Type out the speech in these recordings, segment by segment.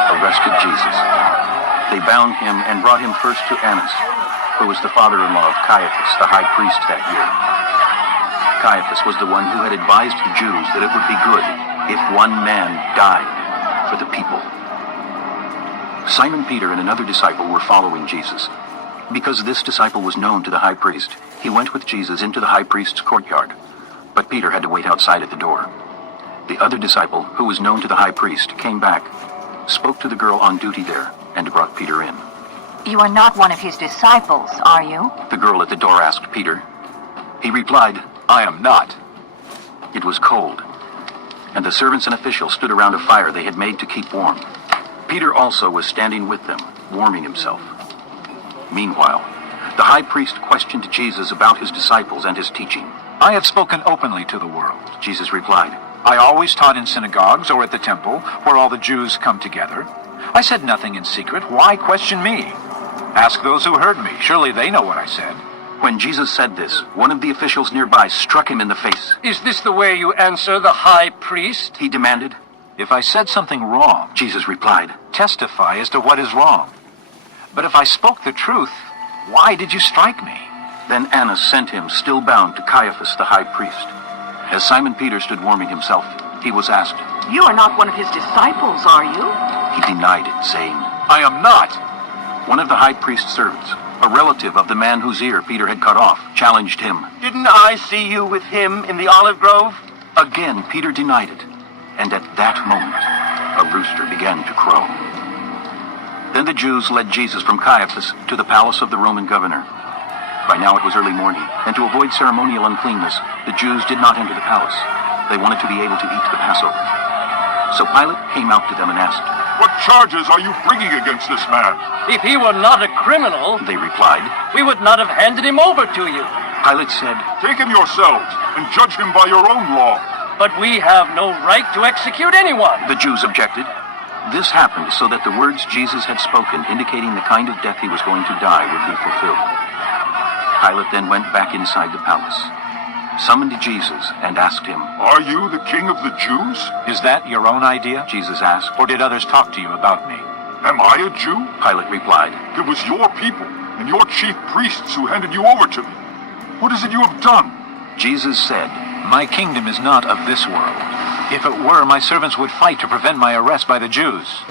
arrested Jesus. They bound him and brought him first to Annas, who was the father-in-law of Caiaphas, the high priest that year. Caiaphas was the one who had advised the Jews that it would be good if one man died for the people. Simon Peter and another disciple were following Jesus. Because this disciple was known to the high priest, he went with Jesus into the high priest's courtyard. But Peter had to wait outside at the door. The other disciple, who was known to the high priest, came back, spoke to the girl on duty there, and brought Peter in. You are not one of his disciples, are you? The girl at the door asked Peter. He replied, "I am not." It was cold, and the servants and officials stood around a fire they had made to keep warm. Peter also was standing with them, warming himself. Meanwhile, the high priest questioned Jesus about his disciples and his teaching. "I have spoken openly to the world," Jesus replied. "I always taught in synagogues or at the temple, where all the Jews come together. I said nothing in secret. Why question me? Ask those who heard me. Surely they know what I said." When Jesus said this, one of the officials nearby struck him in the face. "Is this the way you answer the high priest?" He demanded. "If I said something wrong," Jesus replied, "testify as to what is wrong. But if I spoke the truth, why did you strike me?" Then Annas sent him, still bound, to Caiaphas the high priest. As Simon Peter stood warming himself, he was asked, You are not one of his disciples, are you? He denied it, saying, "I am not." One of the high priest's servants, a relative of the man whose ear Peter had cut off, challenged him. "Didn't I see you with him in the olive grove?" Again Peter denied it, and at that moment a rooster began to crow. Then the Jews led Jesus from Caiaphas to the palace of the Roman governor. By now it was early morning, and to avoid ceremonial uncleanness, the Jews did not enter the palace. They wanted to be able to eat the Passover. So Pilate came out to them and asked, "What charges are you bringing against this man?" "If he were not a criminal, They replied. we would not have handed him over to you. Pilate said, "Take him yourselves and judge him by your own law." But we have no right to execute anyone." The Jews objected. This happened so that the words Jesus had spoken, indicating the kind of death he was going to die, would be fulfilled. Pilate then went back inside the palace, summoned Jesus, and asked him, "Are you the king of the Jews?" "Is that your own idea? Jesus asked. Or did others talk to you about me?" "Am I a Jew?" Pilate replied, "It was your people and your chief priests who handed you over to me. What is it you have done?" Jesus said, "My kingdom is not of this world. If it were, my servants would fight to prevent my arrest by the Jews.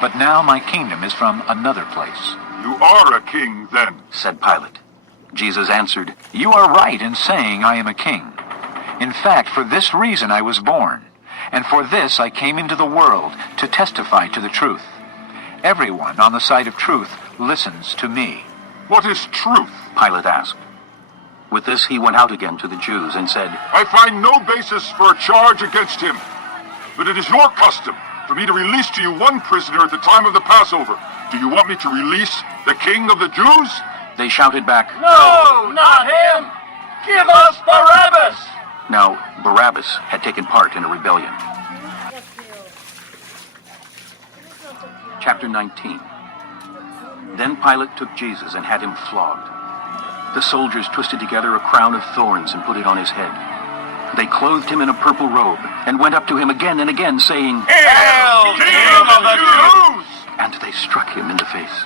But now my kingdom is from another place." "You are a king, then." said Pilate. Jesus answered, "You are right in saying I am a king. In fact, for this reason I was born, and for this I came into the world, to testify to the truth. Everyone on the side of truth listens to me." "What is truth?" Pilate asked. With this he went out again to the Jews and said, "I find no basis for a charge against him. But it is your custom for me to release to you one prisoner at the time of the Passover. Do you want me to release the king of the Jews?" They shouted back, "No, not him! Give us Barabbas!" Now Barabbas had taken part in a rebellion. Chapter 19. Then Pilate took Jesus and had him flogged. The soldiers twisted together a crown of thorns and put it on his head. They clothed him in a purple robe and went up to him again and again, saying, "Hail, King of the Jews!" And they struck him in the face.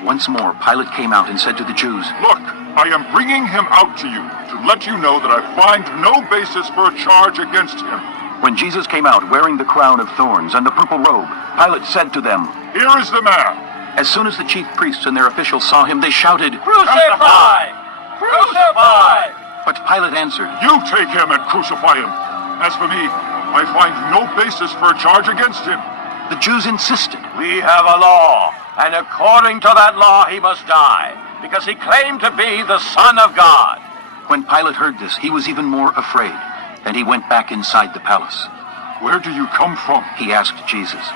Once more Pilate came out and said to the Jews, "Look, I am bringing him out to you to let you know that I find no basis for a charge against him." When Jesus came out wearing the crown of thorns and the purple robe, Pilate said to them, "Here is the man." As soon as the chief priests and their officials saw him, they shouted, "Crucify! Crucify!" But Pilate answered, "You take him and crucify him. As for me, I find no basis for a charge against him." The Jews insisted. "We have a law, and according to that law he must die, because he claimed to be the Son of God." When Pilate heard this, he was even more afraid, and he went back inside the palace. "Where do you come from?" He asked Jesus,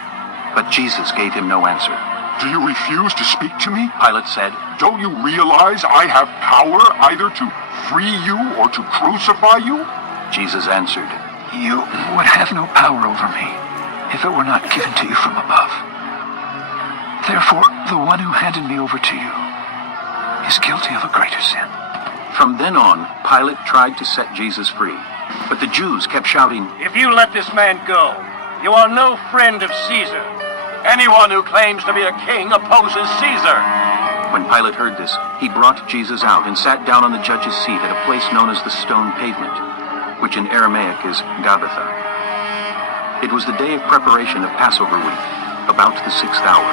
but Jesus gave him no answer. "Do you refuse to speak to me?" Pilate said, "Don't you realize I have power either to free you or to crucify you?" Jesus answered, "You would have no power over me if it were not given to you from above. Therefore, the one who handed me over to you is guilty of a greater sin." From then on, Pilate tried to set Jesus free, but the Jews kept shouting, "If you let this man go, you are no friend of Caesar. Anyone who claims to be a king opposes Caesar. When Pilate heard this, he brought Jesus out and sat down on the judge's seat at a place known as the Stone Pavement, which in Aramaic is Gabbatha. It was the day of preparation of Passover week, about the 6th hour.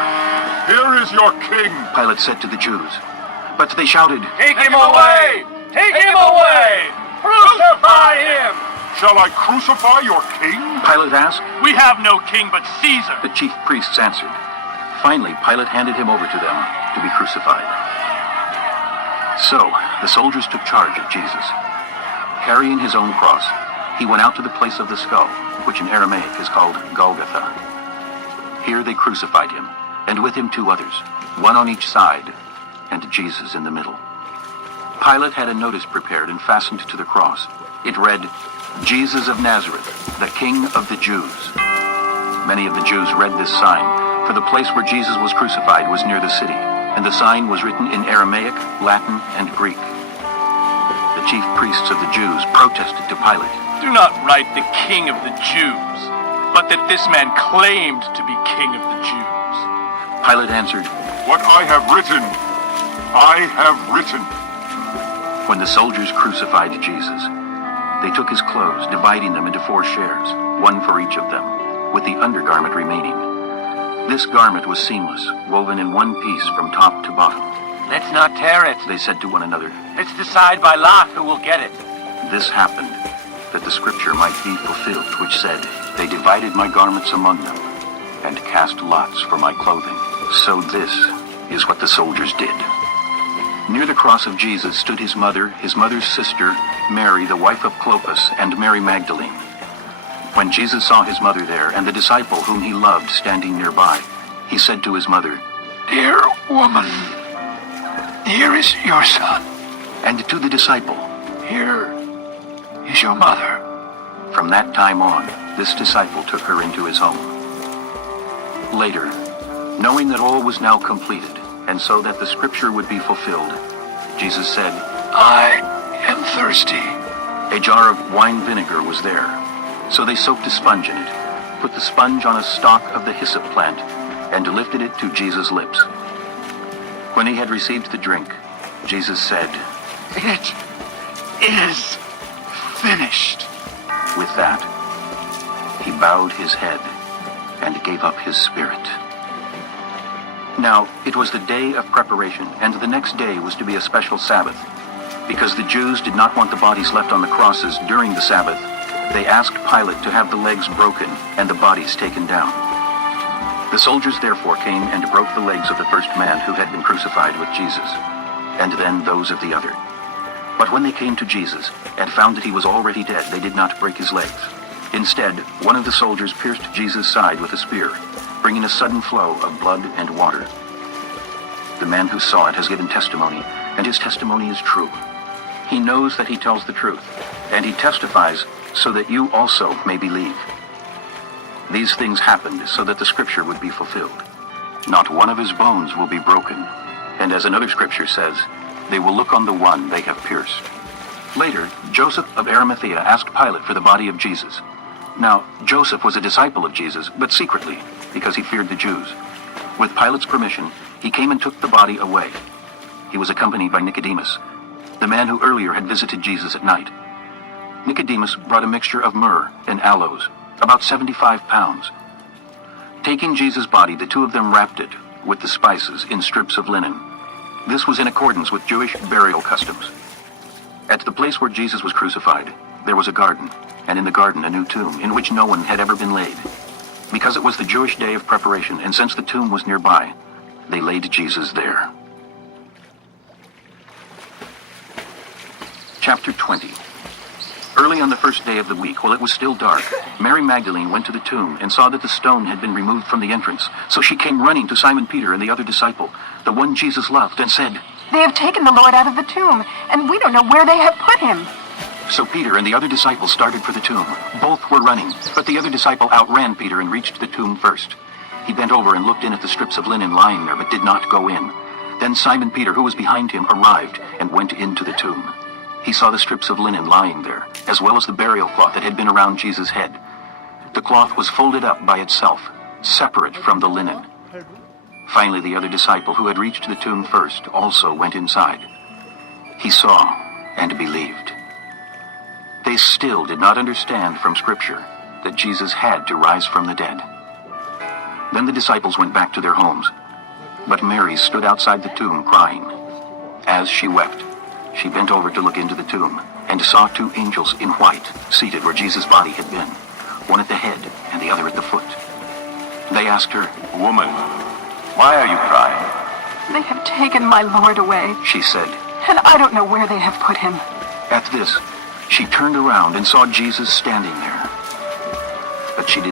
Here is your king. Pilate said to the Jews, but they shouted, Take him away! Take him away! Crucify him! Shall I crucify your king? Pilate asked. We have no king but Caesar. The chief priests answered. Finally, Pilate handed him over to them to be crucified. So, the soldiers took charge of Jesus. Carrying his own cross, he went out to the place of the skull, which in Aramaic is called Golgotha. Here they crucified him, and with him 2 others, one on each side, and Jesus in the middle. Pilate had a notice prepared and fastened to the cross. It read, Jesus of Nazareth, the King of the Jews. Many of the Jews read this sign, for the place where Jesus was crucified was near the city, and the sign was written in Aramaic, Latin, and Greek. The chief priests of the Jews protested to Pilate. Do not write the king of the Jews, but that this man claimed to be king of the Jews. Pilate answered, What I have written, I have written. When the soldiers crucified Jesus, they took his clothes, dividing them into 4 shares, one for each of them, with the undergarment remaining. This garment was seamless, woven in one piece from top to bottom. Let's not tear it. They said to one another, Let's decide by lot who will get it. this happened, that the scripture might be fulfilled, which said, They divided my garments among them, and cast lots for my clothing. So this is what the soldiers did. Near the cross of Jesus stood his mother's sister, Mary, the wife of Clopas, and Mary Magdalene. When Jesus saw his mother there, and the disciple whom he loved standing nearby, he said to his mother, Dear woman, here is your son. and to the disciple, Here is your mother. From that time on, this disciple took her into his home. Later, knowing that all was now completed, and so that the scripture would be fulfilled, Jesus said, I am thirsty. A jar of wine vinegar was there. So they soaked a sponge in it, put the sponge on a stalk of the hyssop plant, and lifted it to Jesus' lips. When he had received the drink, Jesus said, It is finished. With that, he bowed his head and gave up his spirit. Now, it was the day of preparation, and the next day was to be a special Sabbath. Because the Jews did not want the bodies left on the crosses during the Sabbath, they asked Pilate to have the legs broken and the bodies taken down. The soldiers therefore came and broke the legs of the first man who had been crucified with Jesus, and then those of the other. But when they came to Jesus and found that he was already dead, they did not break his legs. Instead, one of the soldiers pierced Jesus' side with a spear, bringing a sudden flow of blood and water. The man who saw it has given testimony, and his testimony is true. He knows that he tells the truth, and he testifies so that you also may believe. These things happened so that the scripture would be fulfilled. Not one of his bones will be broken. And as another scripture says, they will look on the one they have pierced. Later, Joseph of Arimathea asked Pilate for the body of Jesus. Now, Joseph was a disciple of Jesus, but secretly, because he feared the Jews. With Pilate's permission, he came and took the body away. He was accompanied by Nicodemus, the man who earlier had visited Jesus at night. Nicodemus brought a mixture of myrrh and aloes, about 75 pounds. Taking Jesus' body, the 2 of them wrapped it with the spices in strips of linen. This was in accordance with Jewish burial customs. At the place where Jesus was crucified, there was a garden, and in the garden a new tomb, in which no one had ever been laid. Because it was the Jewish day of preparation, and since the tomb was nearby, they laid Jesus there. Chapter 20. Early on the first day of the week, while it was still dark, Mary Magdalene went to the tomb and saw that the stone had been removed from the entrance. So she came running to Simon Peter and the other disciple, the one Jesus loved, and said, They have taken the Lord out of the tomb, and we don't know where they have put him. So Peter and the other disciple started for the tomb. Both were running, but the other disciple outran Peter and reached the tomb first. He bent over and looked in at the strips of linen lying there, but did not go in. Then Simon Peter, who was behind him, arrived and went into the tomb. He saw the strips of linen lying there, as well as the burial cloth that had been around Jesus' head. The cloth was folded up by itself, separate from the linen. Finally, the other disciple who had reached the tomb first also went inside. He saw and believed. They still did not understand from Scripture that Jesus had to rise from the dead. Then the disciples went back to their homes, but Mary stood outside the tomb crying. As she wept, she bent over to look into the tomb and saw two angels in white seated where Jesus' body had been, one at the head and the other at the foot. They asked her, Woman, why are you crying? They have taken my Lord away, she said. and I don't know where they have put him. At this, she turned around and saw Jesus standing there. But she did